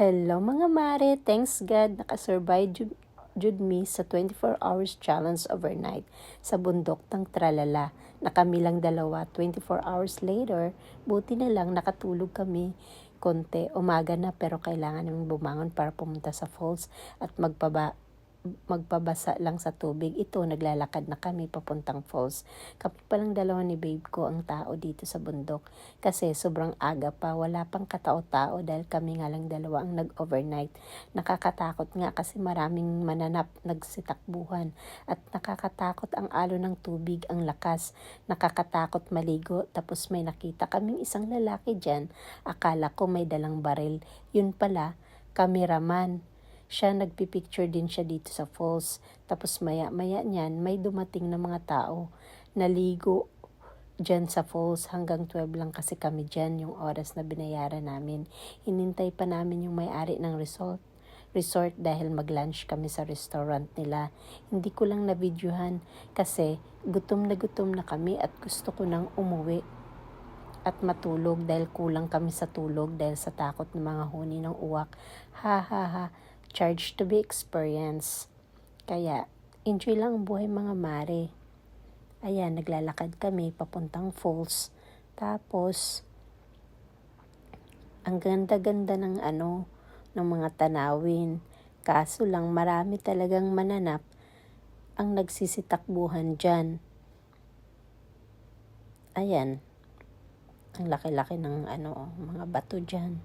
Hello mga mare, thanks God nakasurvive jud me sa 24 hours challenge overnight sa bundok ng Tralala. Na kami lang dalawa, 24 hours later, buti na lang nakatulog kami konti. Umaga na pero kailangan naming bumangon para pumunta sa falls at magpabasa lang sa tubig. Ito, naglalakad na kami papuntang falls. Kami palang dalawa ni babe ko ang tao dito sa bundok. Kasi sobrang aga pa, wala pang katao-tao dahil kami nga lang dalawa ang nag-overnight. Nakakatakot nga kasi maraming mananap nagsitakbuhan. At nakakatakot ang alon ng tubig, ang lakas. Nakakatakot maligo. Tapos may nakita kaming isang lalaki dyan. Akala ko may dalang baril. Yun pala, kameraman. Siya, nagpipicture din siya dito sa falls. Tapos maya-maya niyan, may dumating na mga tao. Naligo dyan sa falls. Hanggang 12 lang kasi kami dyan, yung oras na binayaran namin. Hinintay pa namin yung may-ari ng resort dahil mag-lunch kami sa restaurant nila. Hindi ko lang na-videohan kasi gutom na kami at gusto ko nang umuwi at matulog dahil kulang kami sa tulog dahil sa takot ng mga huni ng uwak. Ha ha ha. Charge to be experienced. Kaya, enjoy lang ang buhay mga mare. Ayan, naglalakad kami papuntang falls. Tapos, ang ganda-ganda ng ng mga tanawin. Kaso lang, marami talagang mananap ang nagsisitakbuhan dyan. Ayan, ang laki-laki ng mga bato dyan.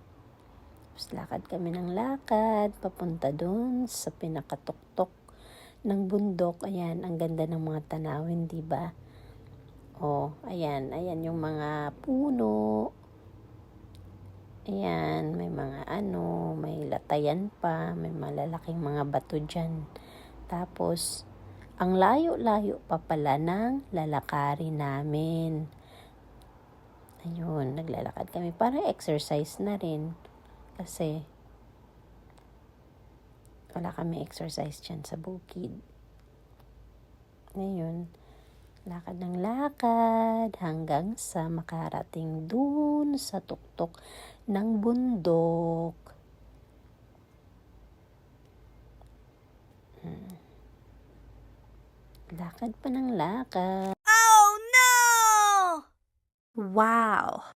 Tapos lakad kami ng lakad, papunta doon sa pinakatuktok ng bundok. Ayan, ang ganda ng mga tanawin, diba? Oh, ayan yung mga puno. Ayan, may mga may latayan pa, may malalaking mga bato dyan. Tapos, ang layo-layo pa pala ng lalakarin namin. Ayun, naglalakad kami para exercise na rin. Kasi, wala kami exercise dyan sa bukid. Ngayon, lakad ng lakad hanggang sa makarating dun sa tuktok ng bundok. Lakad pa ng lakad. Oh no! Wow!